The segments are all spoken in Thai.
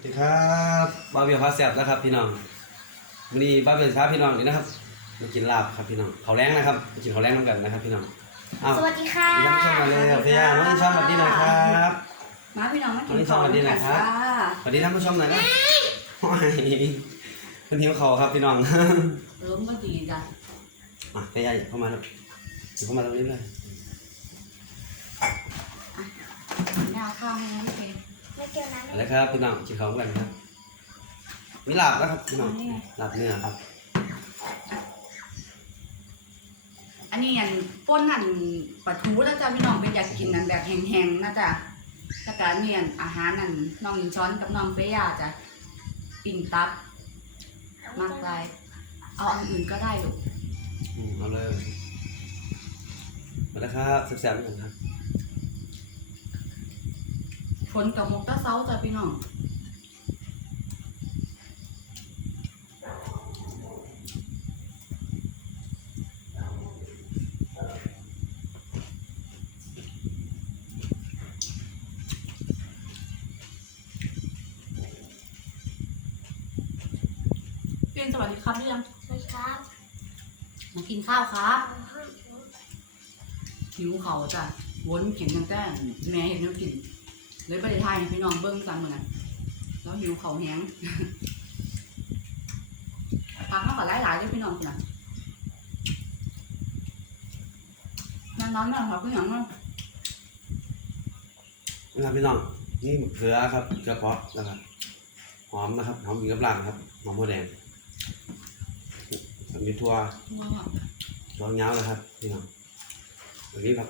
สวัสดีครับบาเบียพาแซ่บนะครับ พี่น้องวันนี้บาเบียพาพี่น้องนี่นะครับมากินลาบครับพี่น้องเขาวแรงนะครับมากินเขาวแรงน้ำกันนะครับ พี่น้องอ้าวสวัสดีค่ะน้องชอบมาเลยพี่ยาน้องชอบสวัสดีหน่อยครับมาพี่น้องมากิวันนี้สวัสดีนะครับสวัสดีท่านผู้ชมหน่อยนะโอ้ยเป็นหิวเขาวครับพี่น้องเริ่มก็ดีจ้ะมาพี่ยาเข้ามาแล้วเข้ามาตรงนี้เลยหน้าข้าวให้น้ำเพลไม่ เกี่ยวนะเอาละครับพี่น้องกินเขาวกันครับ มีลาบนะครับพี่น้องลาบเนื้อครับ อันนี้อันป้นหั่นปลาทูแล้วจ้ะพี่น้องเป็นอยากกินนั่นแบบแห้งๆนะจ้ะแล้วก็อันนี่อันอาหารนั่นน้องอินช้อนกับน้องเปย่าจ้ะปิ่งตับมากลายเอาอันอื่นก็ได้ลูกอืมเอาเลยมาแล้วครับแซ่บๆกันครับ ฝนกับมกตะเซาจ้ะพี่น้องพี่สวัสดีครับหรือยังสวัสดีครับมากินข้าวครับหิวเขาวจ้ะวนกินตั้งแต่แม่เห็นแน้กิน เลยไปได้ทายให้พี่น้องเบิ้งกันเหมือนกันแล้วหิวเขาวแห้งพักเข้ากับหลายๆเลยพี่น้องคุณน่ะนั่นน้องนั่นเขาคืออย่างนั้นนะครับพี่น้องนี่มะเขือครับเกลือเปาะนะครับหอมนะครับหอมกินกับลาบครับหอมหัวแดงมีทั่วถั่วเงานะครับพี่น้องอันนี้ผัก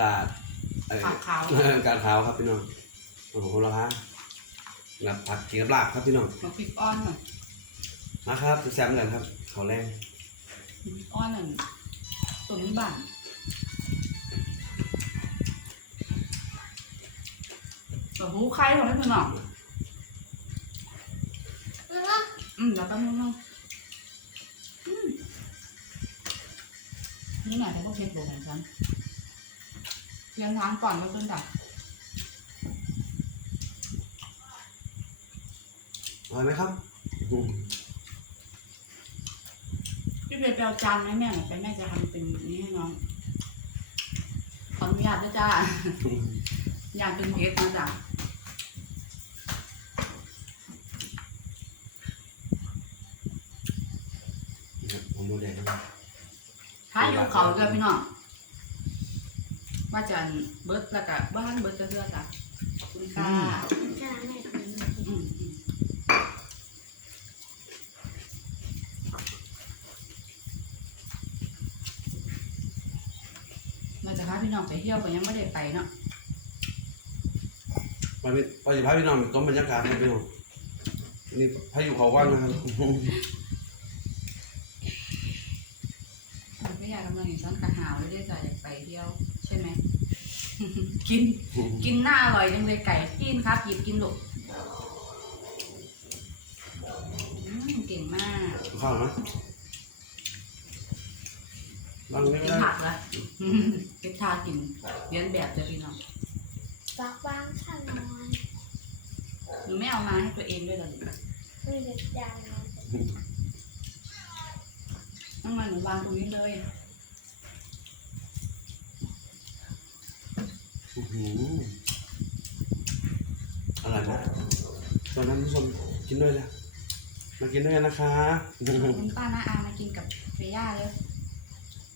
กาด เอ่อผักขาวกาดขาวครับพี่น้องโอ้โหละฮะกับผักกินกับลาบครับพี่น้องมาพริกอ้อนหน่อยมาครับแซ่บๆกันครับขอแรงพริกอ้อนหน่อยตัวนี้บ้านแบบหูไข่ของพี่น้องอืมแล้วก็นุ่มๆอืมนี่ไงเขาก็เช็ดลงของฉัน เลี้ยงน้ำก่อนก็ต้นดับอร่อยไหมครับอืมพี่เพชรไปเอาจานไหมแม่หน่อยไปแม่จะทำเป็นนี้ให้น้องขออนุญาตด้วยจ้าอยากเป็นเพชรนะจ๊ะครับหอมหัวแดงนะครับ ถ้าอยู่เขาเรือพี่น้อง ว่าจะเบิร์ดแล้วก็บ้านเบิร์ดจะเลือกจ้ะขอบคุณค่ะใช่ไหมอืมอืมมาจากพาพี่น้องไปเที่ยวก็ยังไม่ได้ไปเนาะไปพี่ไปจะพาพี่น้องต้มบรรยากาศครับพี่น้องนี่พายุเขาว่างนะครับไม่อยากกำลังอยู่ชั้นกระหาวเลยได้จ่ายอยากไปเที่ยวใช่ไหม กิน กินหน้าอร่อยจังเลยไก่กินครับหยิบกินลูกอืมเก่งมากข้าวไหมบางไม่กินได้ผักละเก็บทากินเรียนแบบเลยพี่น้องฝากวางข้างนอนหนูไม่เอามาให้ตัวเองด้วยเหรอลูกไม่เด็ดยางนอนต้องมาหนูวางตรงนี้เลย อื้อหืออร่อยไหมตอนนั้นผู้ชมกินด้วยเลยมากินด้วยกันนะคะ คุณป้าน้าอามากินกับเฟย่าเลย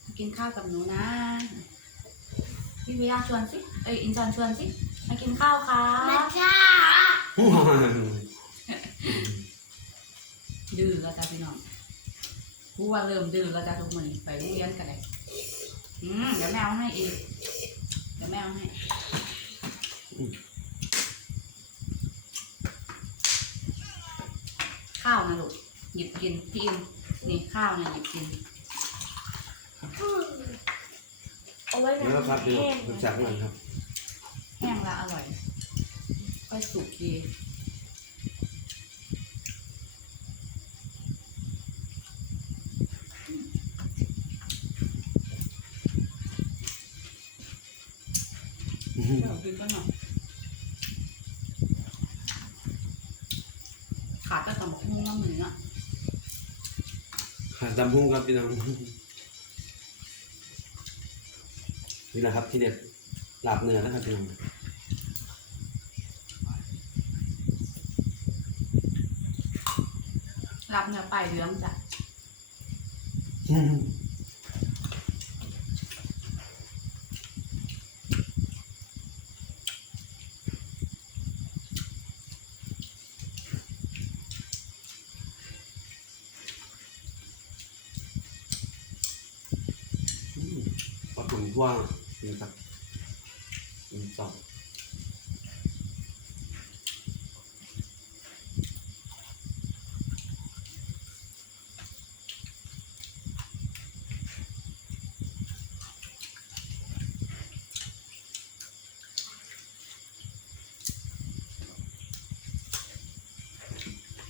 มากินข้าวกับหนูนะพี่เฟย่าชวนสิเอ้ยอินจอนชวนสิมากินข้าวครัมาบจ้าดื้อแล้วจ้าพี่น้องพูดว่าเริ่มดื้อแล้วจ้าทุกคนไปโรงเรียนกันเลยอืมเดี๋ยวแม่เอาให้อีกเดี๋ยวแม่เอาให้ข้าวนะลูกหยิบกินพี่อิมนี่ข้าวนะหยิบกินเอาไว้แล้วครับพี่น้อแห้งงแซ่บๆกันครับ แห้งละอร่อยค่อยสุกดี เดี๋ยวกินกันหน่อยขาดก็ตำบักหุ่งน้ำหนึ่งอะขาตำพุ่งครับพี่น้องนี่แหละครับที่เด็ดลาบเนื้อนะครับพี่น้องรับเนื้อไปเหลืองจ้ะ ปลาถุงว่างนะครับอินสอง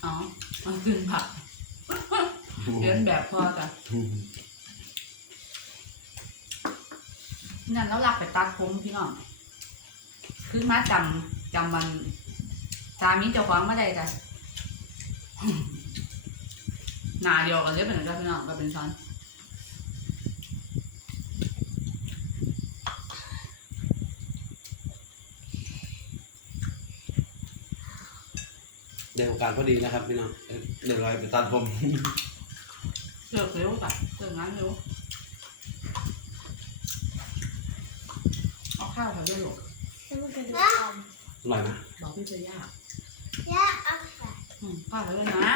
อ๋อมันขึ้นผักเลียนแบบพอจ้ะนั่นแล้วหลักไป ตัดผมพี่น้องคือมาจำจำมันสามีเจ้าของมาได้จ้ะหนาเดียวกันเลยเป็นจ้ะพี่น้องก็เป็นช้อนได้โอกาสพอดีนะครับพี่น้องเอ้ยเดี๋ยวเราไปตัดผมเลือกเร็วจ้ะเลือกงานเร็วเอา ข้าวเขาด้วยหรอกแล้วมันจะดูดอร่อยไหมบอกพี่เจย่าำย่าเอาค่ะอืมข้าวเขาด้วยนะ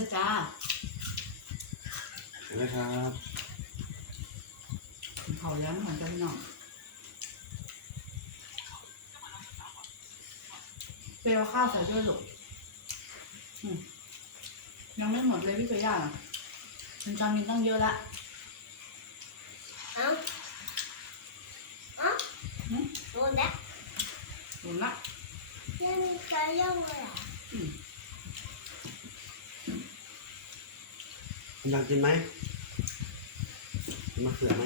มาเถอะจ้าเห็นไหมครับเขาเลี้ยงเหมือนกันพี่น้องเปรี้ยวข้าวใส่ด้วยลูกอืมยังไม่หมดเลยพี่เจย่าอะมันจามีตั้งเยอะละเอ้าเอ้าโดนแล้วหนุนละยังมีใครย่องเลยอะ อืมคุณอยากกินไหมมะเขือไหม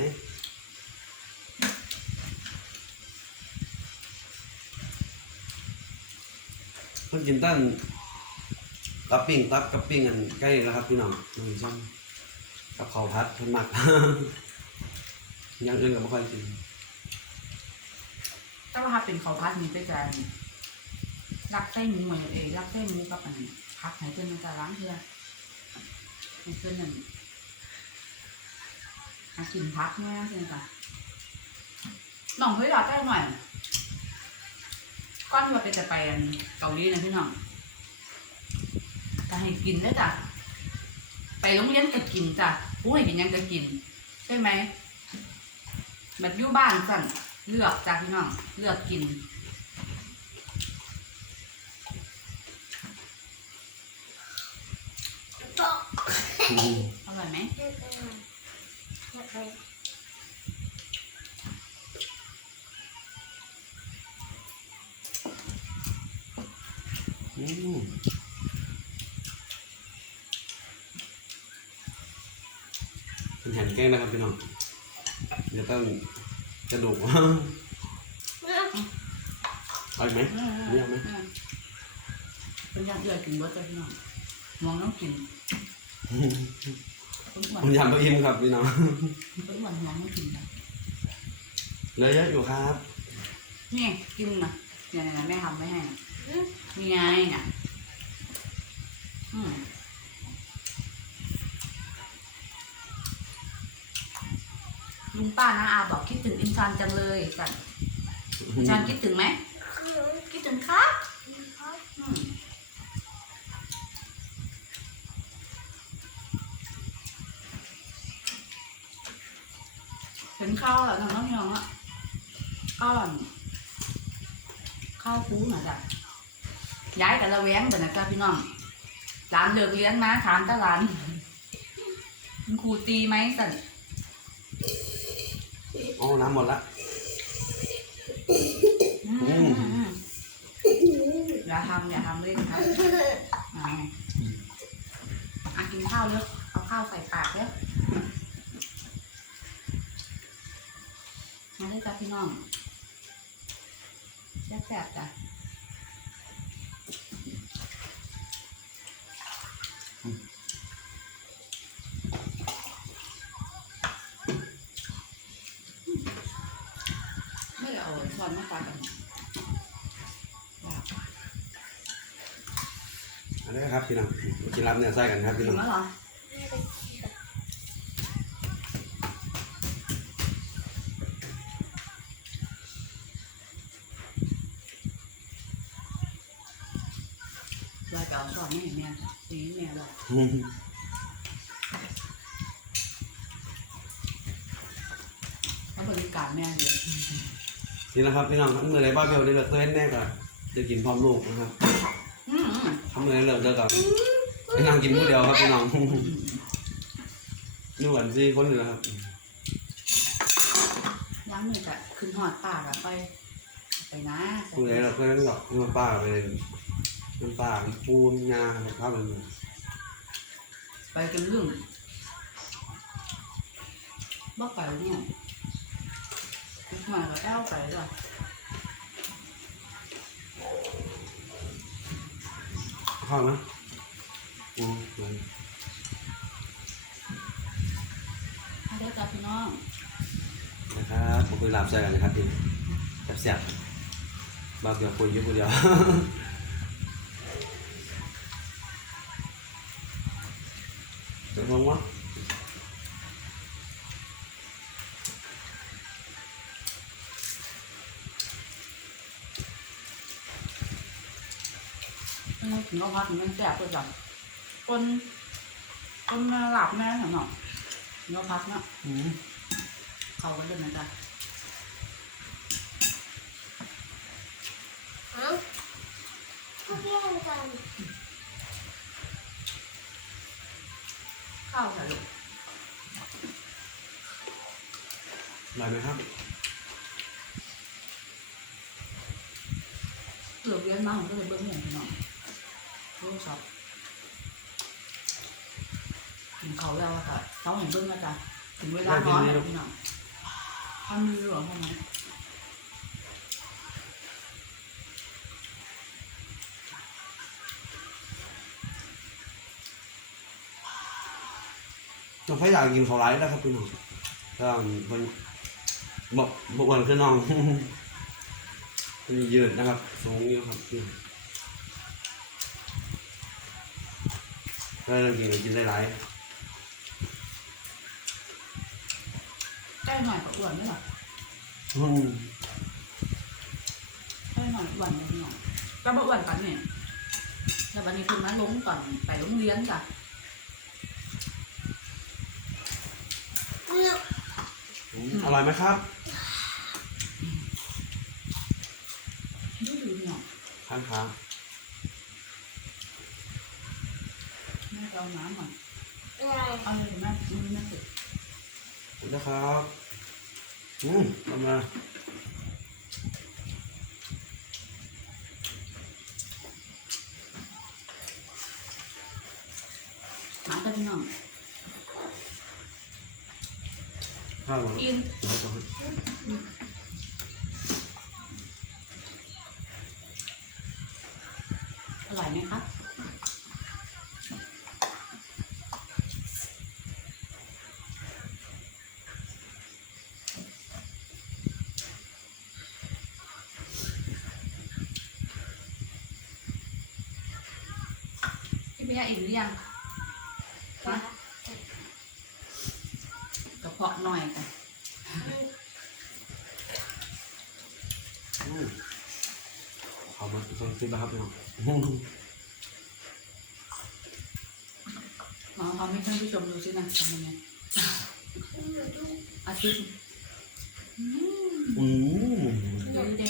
เพิ่งกินตั้งกับปิ้งตับกับปิ้งอันใกล้แล้วครับพี่น้องน้องช่องกับข้าวผัดเพิ่นมักอย่างอื่นก็ไม่ค่อยกินถ้าว่าเป็นข้าวผัดนี่ไปจะรักไส้หมูเหมือนเองรักไส้หมูกับอันผักไหนเพื่อนมันจะล้างเพื่อ ให้เพื่อนนั่นหากินพักเนี่ยใช่ไหมจ๊ะน้องเฮ้ยรอได้หน่อย ก้อนที่ว่าเป็นจะไปอันเกาหลีนะพี่น้องจะให้กินได้จ้ะ ไปโรงเรียนก็กินจ้ะผู้ให้กินยังก็กิน ใช่ไหมแบบอยู่บ้านสั่นเลือกจ้ะพี่น้อง เลือกกิน โตะ อร่อยไหมเดินไปหน่อยเดินไปอืมเป็นแผ่นแกล้งนะครับพี่น้องเดี๋ยวต้องกระดูกเอาอีกไหมเลือกไหมเป็นอย่างเลือกกินเบิร์ดจ้ะพี่น้องมองน้องกินต้นหวาน ผมยำปลาอิ่มครับพี่น้องต้นหวานมองน้องกินนะเหลยเยอะอยู่ครับ นี่กินนะเนี่ยเนี่ยแม่ทำไม่ให้นะนี่ไงน่ะอืมลุงป้านะอาบอกคิดถึงอินซานจังเลยจ้ะอินซานคิดถึงไหมคือคิดถึงครับ เขา อืมเห็น ข้าวเหรอทางน้องยองอะข้าวหล่อน ข้าวฟูหน่อยจ้ะย้ายกับระแวงเดี๋ยวนะจ้ะพี่น้องหลานเลิกเรียนมาถามตาหลานคุณครูตีไหมสันโอ้น้ำหมดละอืมอืมอืมอืมอย่าทำอย่าทำเลยครับอ่าอะกินข้าวเยอะเอาข้าวใส่ปากเยอะมาเลยจ้ะ พี่น้องแซ่บๆจ้ะไม่ได้เอาช้อนมาตักกันอันนี้ครับพี่น้องมากินรับเนื้อไส้กันครับถึพี่น้องงแล้วเหรอเราจะเอาช้อนไม่เห็นแม่สีแม่บอกเขาบริการแม่อยู่นี่นะครับพี่น้องทำมือไรบ้าเบลนี่เลิกเล่นแน่ก็จะกินพร้อมลูกนะครับอืมอืมทำมือไรเลิกเลิกกับไปนั่งกินผู้เดียวครับพี่น้องนู่นสี่คนอยู่นะครับย้ำหนึ่งจะขึ้นหอดปากอะไป ไปนะผู้ใดเราเคยนั่งหรอกนี่มาป้าไปน้ำป้าปูนงาครับข้าวมัน ไปกันเรื่องบ่ไปเนี่ยขึ้นมาก็แอลไปด้วยข้าวนะอืมให้ได้กับพี่น้องนะครับผมคุยหลับใจกันนะครับพี่แซ่บๆบ้าเดียวคุยอยุ่ผู้เดียว เดี๋ยวงงวะ อื มถึงก็พักถึงมันแสบตัวจังคนคนมาหลับแม่ถามหน่อยถึงก็พักเนาะอืมเขาก็เดินนะจ๊ะเอ้าก็แย่งกันข้าวใส่ลูกอร่อยไหมครับเลือกเรียนมาผมก็เลยเบิ้งเห็นพี่น้อ งรู้ชอบถึงเขาแล้วอะค่ะเขาเห็นเบิ้งนะจ๊ะถึงเวลานอนแล้วพี่น้องทำมีเรื่องเท่านั้นน้องพอยากกินข้าวไรแล้วครับพี่น้องก็มันบอกบอกวันคือน้องมันยืดนะครับ สูงอยู่ครับพี่ ถ้าเรากินก็กินได้หลายใกล้หน่อยก็อ้วนนี่หรออืมใกล้หน่อยอ้วนเลยพี่น้องก็บ่อ้วนกันเนี่ยแล้ววันนี้คุณมาลงก่อนไปโรงเรียนจ้ะเลือกอร่อยไหมครับดูดูพี่น้องทานครับ แม่จะ เอาน้ำหน่อยอะไรเอาเลยแม่มือแม่ติดขอบคุณนะครับ อืมเอามา หาแต่พี่น้อง ข้าวหวาน กิน เดี๋ยวก่อน อร่อยไหมครับพี่เบี ยร์อิ่มหรือยังฮะกระเพาะหน่อยกันอืมขอบคุณคนซื้อมาครับพี่น้องลองทำให้ท่านผู้ชมดูสินะทำยังไงอาทิตย์อืมอืมดูดิ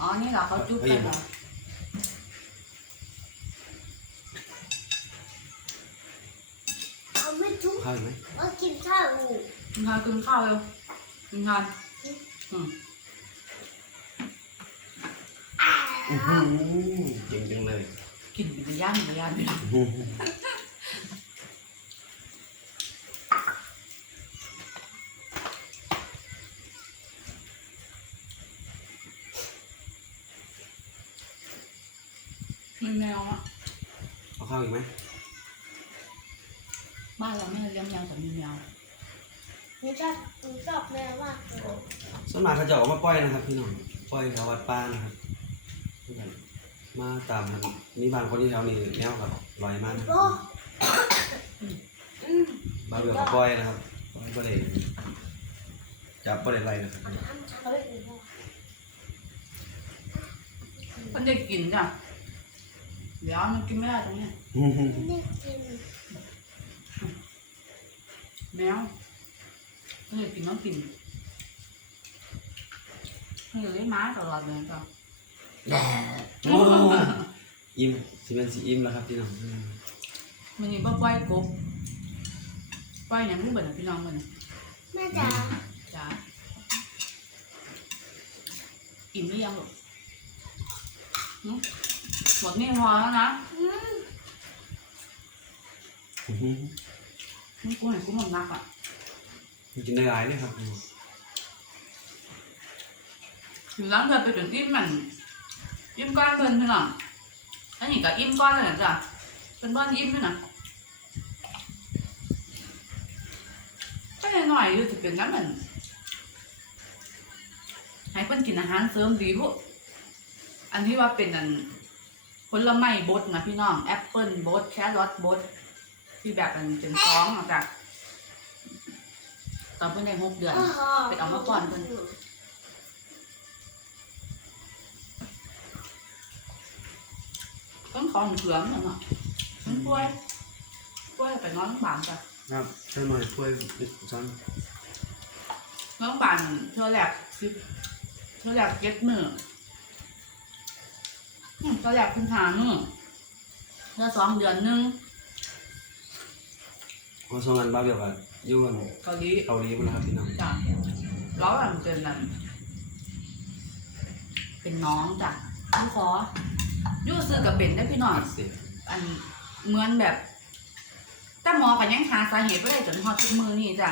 อ๋อ นี่เหรอเขาจุ๊บกันเหรอ เอา ไม่ทุก ข้าวอีกไหมว่ากินข้าวอยู่กินข้าวกินข้าวเร็วกินข้าวอืมอื้อหือเก่งจังเลยกินเป็นย่านเป็นย่านพี่น้องอื้อหือมีแมวอะเอาข้าวอีกไหม บ้านเราไม่ได้เลี้ยงแมวแต่มีแมวหนูชอบหนูชอบแม่มากเลยส่วนมากเขาจะออกมาปล่อยนะครับพี่น้องปล่อยแถววัดป้านะครับมาตามนั้นมีบางคนที่แถวนี้แนวครับลอยมากโอ้อืมบางเรื่องเขาปล่อยนะครับปล่อยประเด็นจับประเด็นอะไรนะครับอันอันเขาไม่กินพ่อมันได้กินจ้ะเดี๋ยวมันกินไม่ได้ตรงเนี้ย อื้อหือ ไม่ได้กิน แมวมันได้กินต้องกินมันอยู่ได้ม้าตลอดเลยจ้ะโอ้อิ่มสิเป็นสีอิ่มแล้วครับพี่น้องอืมมันนี่บ่ปล่อยกบปล่อยอย่างนี้เบิดน่ะพี่น้องเบิดน่ะแม่จ๋าจ้าอิ่มหรือยังลูกหึหมดนี่พอแล้วนะอืมอื้อหือ นี่กูเห็นกูหมดนักอะกินได้หลายเลยครับถึงร้านเธอไปจนอิ่มมันอิ่มก้อนเพิ่นพี่น้องอันนี้ก็อิ่มก้อนเลยนะจ้ะเป็นบ้านอิ่มด้วยนะก็ยังหน่อยอยู่จะเป็นงั้นเหมือนให้เพิ่นกินอาหารเสริมดีพวกอันที่ว่าเป็นอันผลไม้บดนะพี่น้องแอปเปิลบดแครอทบด ที่แบบมันเป็นซองอะจ้ะตอนเพิ่นได้หกเดือน ไปเอามาก่อนเพิ่นต้องของเผือมนเนาะมันป่วยป่วยไปนอนโรงพยาบาลจ้ะครับใช่หน่อยช่วยช้อนนอนโรงพยาบาลเธอแหลกสิบเธอแหลกเจ็ดมืออืมเธอแหลกคุณหามือเธอสองเดือนหนึง เอาส่งกันบ้าเบียวกันยุ่งเกาหลีเกาหลีหมดแล้วครับพี่น้องจ้ะแล้วอันเป็นนั่นเป็นน้องจ้ะลูกขอยู่ซื้อกับเป็นได้พี่น้องเสียอันเหมือนแบบแต่หมอก็ยังหาสาเหตุไม่ได้จนฮอดทุกมือนี่จ้ะ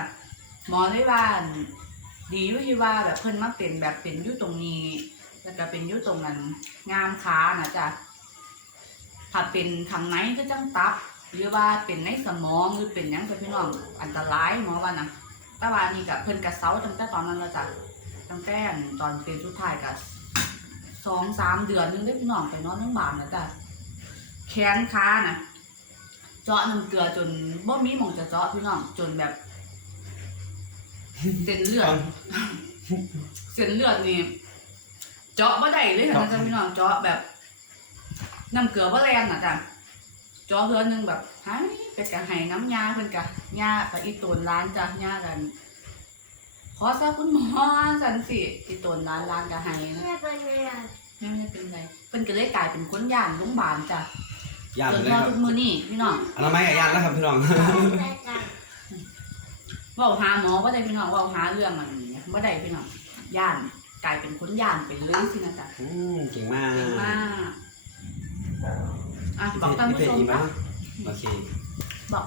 หมอเลยว่าอันดีอยู่ที่ว่าแบบเพิ่นมาเป็นแบบเป็นอยู่ตรงนี้ แล้วก็เป็นอยู่ตรงนั้นงามขานะจ้ะถ้าเป็นทางไหนก็จังตับ หรือว่าเป็นในสมองหรือเป็นยังก็พี่น้องอันตรายหมอว่านะแต่ว่านี่กับเพิ่นกระเซาตั้งแต่ตอนนั้นแล้วจ้ะตั้งแต่อันตอนเป็นสุดท้ายกับสองสามเดือนนึงได้พี่น้องไปนอนโรงพยาบาลนะจ้ะแขนขานะเจาะน้ำเกลือจนบ่มีหมองจะเจาะพี่น้องจนแบบเส้นเลือดเส้นเลือดนี่เจาะบ่ได้เลยค่ะนะจ๊ะพี่น้องเจาะแบบน้ำเกลือบ่แรงน่ะจ้ะ จาะเทือนึงแบบหายไปกะให้น้ำยาเพิ่นกะยากับอีตูนร้านจ้ะยากันขอซะคุณหมอสันสิอีตูนร้านร้านกะให้นะแม่เป็นไงล่ะแม่ไม่ได้เป็นไรเพิ่นก็เลยกลายเป็นคนย่านโรงพยาบาลจ้ะย่านจไปนเลยพอครับทุกมื้อนี่พี่น้องอันนั้นไม่กับย่านแล้วครับพี่น้องแม่จ๋าเว่าหาหมอว่าได้พี่น้องเว่าหาเรื่องมันเนี่ยว่าได้พี่น้องย่านกลายเป็นคนย่านไปเลยสินะจ๊ะอืมเก่งมาก เก่งมาก อะบอกท่านพี่ผู้เพชจมอีกไหมปะโอเคบอก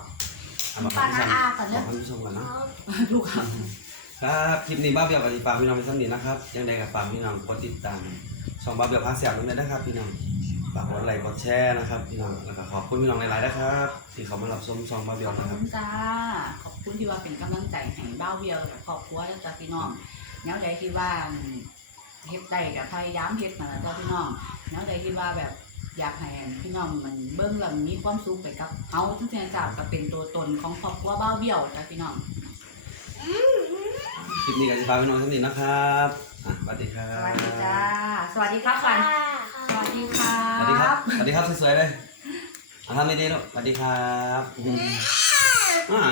เอาบอกป้าท่านผู้ชมน้าอาก่อนบเนออะกท่านผู้ชมก่อนเนาะเอาลูกครับครับคลิปนี้บ้าเบียวกับอีฝากพี่น้องไปสำนีนะครับ ยังไงกับฝากพี่น้องกดติดตามช่องบ้าเบียวพาเสียบด้วยนะครับ พี่น้องฝากกดไลค์กดแชร์นะครับพี่น้องแล้วก็ขอบคุณพี่น้องหลายๆนะครับ ที่เขามารับชมช่องบ้าเบีขยวอบนะคคุรับณจ้าขอบคุณที่ว่าเป็นกำลังใจให้บ้าวเวียวกับครอบครัวและจ้ะพี่น้องแนวใดที่ว่าเฮ็ดได้กับพยายามเฮ็ดมาแล้วจ้ะพี่น้องแนวใดที่ว่าแบบ อยากให้พี่น้องมันเบิ่งแล้วมีความสุขไปกับเฮาทั้งเสียจ้าก็เป็นตัวตนของครอบครัวบ้าวเวียวจ้ะพี่น้อง คลิปนี้กับอีฝาพี่น้องสำนีนะครับอะสวัสดีครัสบวัสดีจ้า สวัสดีครับก่อนค่ะสวัสดีครัสวัสดีครับบ สวัสดีครับสวยๆเลยเอาทำดีๆลูกสวัสดีครับอ่า